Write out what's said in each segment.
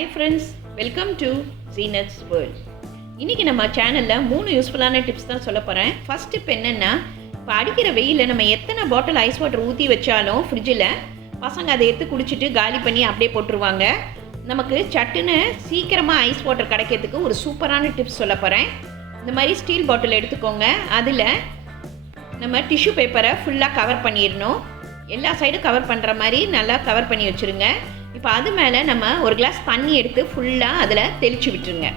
Hi friends, welcome to Zeenath's world. இன்றைக்கி நம்ம சேனலில் 3 யூஸ்ஃபுல்லான டிப்ஸ் தான் சொல்ல போகிறேன். ஃபஸ்ட் இப்போ என்னென்னா, இப்போ அடிக்கிற வெயிலில் நம்ம எத்தனை பாட்டில் ஐஸ் வாட்டர் ஊற்றி வச்சாலும் ஃப்ரிட்ஜில் பசங்க அதை எடுத்து குடிச்சிட்டு காலி பண்ணி அப்படியே போட்டுருவாங்க. நமக்கு சட்டுன்னு சீக்கிரமாக ஐஸ் வாட்டர் கிடைக்கிறதுக்கு ஒரு சூப்பரான டிப்ஸ் சொல்ல போகிறேன். இந்த மாதிரி ஸ்டீல் பாட்டில் எடுத்துக்கோங்க. அதில் நம்ம டிஷ்யூ பேப்பரை ஃபுல்லாக கவர் பண்ணிடணும். எல்லா சைடும் கவர் பண்ணுற மாதிரி நல்லா கவர் பண்ணி வச்சுருங்க. இப்போ அது மேலே நம்ம ஒரு கிளாஸ் தண்ணி எடுத்து ஃபுல்லாக அதில் தெளித்து விட்டுருங்க.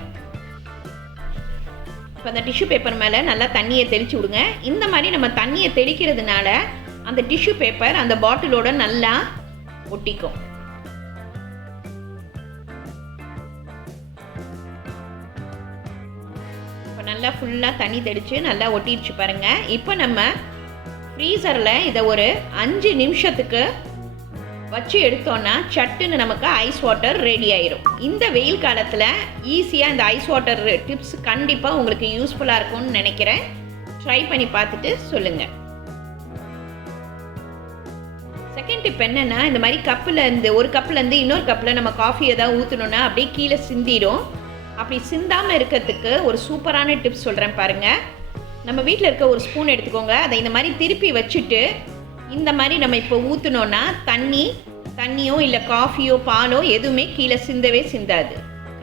இப்போ அந்த டிஷ்யூ பேப்பர் மேலே நல்லா தண்ணியை தெளித்து விடுங்க. இந்த மாதிரி நம்ம தண்ணியை தெளிக்கிறதுனால அந்த டிஷ்யூ பேப்பர் அந்த பாட்டிலோட நல்லா ஒட்டிக்கும். இப்போ நல்லா ஃபுல்லாக தண்ணி தெளித்து நல்லா ஒட்டிடுச்சு பாருங்கள். இப்போ நம்ம ஃப்ரீசரில் இதை ஒரு 5 நிமிஷத்துக்கு வச்சு எடுத்தோன்னா சட்டுன்னு நமக்கு ஐஸ் வாட்டர் ரெடி ஆயிரும். இந்த வெயில் காலத்தில் ஈஸியாக இந்த ஐஸ் வாட்டர் டிப்ஸ் கண்டிப்பாக உங்களுக்கு யூஸ்ஃபுல்லாக இருக்கும்னு நினைக்கிறேன். ட்ரை பண்ணி பார்த்துட்டு சொல்லுங்கள். செகண்ட் டிப் என்னென்னா, இந்த மாதிரி ஒரு கப்புலேருந்து இன்னொரு கப்பில் நம்ம காஃபி ஏதாவது ஊற்றணுன்னா அப்படியே கீழே சிந்திடும். அப்படி சிந்தாமல் இருக்கிறதுக்கு ஒரு சூப்பரான டிப்ஸ் சொல்கிறேன் பாருங்கள். நம்ம வீட்டில் இருக்க ஒரு ஸ்பூன் எடுத்துக்கோங்க. அதை இந்த மாதிரி திருப்பி வச்சுட்டு இந்த மாதிரி நம்ம இப்போ ஊற்றினோன்னா தண்ணியோ இல்லை காஃபியோ பாலோ எதுவுமே கீழே சிந்தவே சிந்தாது.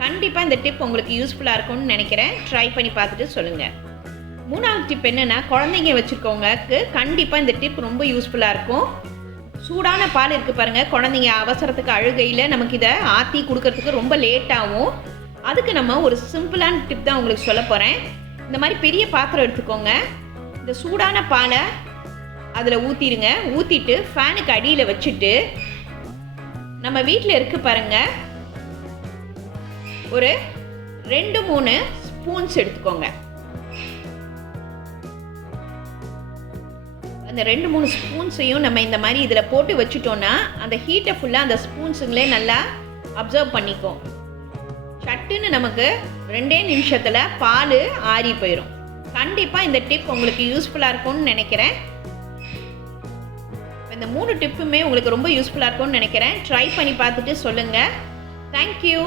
கண்டிப்பாக இந்த டிப் உங்களுக்கு யூஸ்ஃபுல்லாக இருக்கும்னு நினைக்கிறேன். ட்ரை பண்ணி பார்த்துட்டு சொல்லுங்கள். 3வது டிப் என்னென்னா, குழந்தைங்க வச்சுருக்கவங்களுக்கு கண்டிப்பாக இந்த டிப் ரொம்ப யூஸ்ஃபுல்லாக இருக்கும். சூடான பால் இருக்குது பாருங்கள். குழந்தைங்க அவசரத்துக்கு அழுகையில் நமக்கு இதை ஆற்றி கொடுக்கறதுக்கு ரொம்ப லேட்டாகும். அதுக்கு நம்ம ஒரு சிம்பிளான டிப் தான் உங்களுக்கு சொல்ல போகிறேன். இந்த மாதிரி பெரிய பாத்திரம் எடுத்துக்கோங்க. இந்த சூடான பாலை அதில் ஊற்றிடுங்க. ஊற்றிட்டு ஃபேனுக்கு அடியில் வச்சுட்டு நம்ம வீட்டில் இருக்கு பாருங்கள், ஒரு 2-3 ஸ்பூன்ஸ் எடுத்துக்கோங்க. அந்த 2-3 ஸ்பூன்ஸையும் நம்ம இந்த மாதிரி இதில் போட்டு வச்சுட்டோன்னா அந்த ஹீட்டை ஃபுல்லாக அந்த ஸ்பூன்ஸுங்களே நல்லா அப்சர்வ் பண்ணிக்கும். சட்டுன்னு நமக்கு 2 நிமிஷத்தில் பால் ஆறி போயிடும். கண்டிப்பாக இந்த டிப் உங்களுக்கு யூஸ்ஃபுல்லாக இருக்கும்னு நினைக்கிறேன். இந்த 3 டிப்புமே உங்களுக்கு ரொம்ப யூஸ்ஃபுல்லாக இருக்கும்னு நினைக்கிறேன். ட்ரை பண்ணி பார்த்துட்டு சொல்லுங்கள். தேங்க்யூ.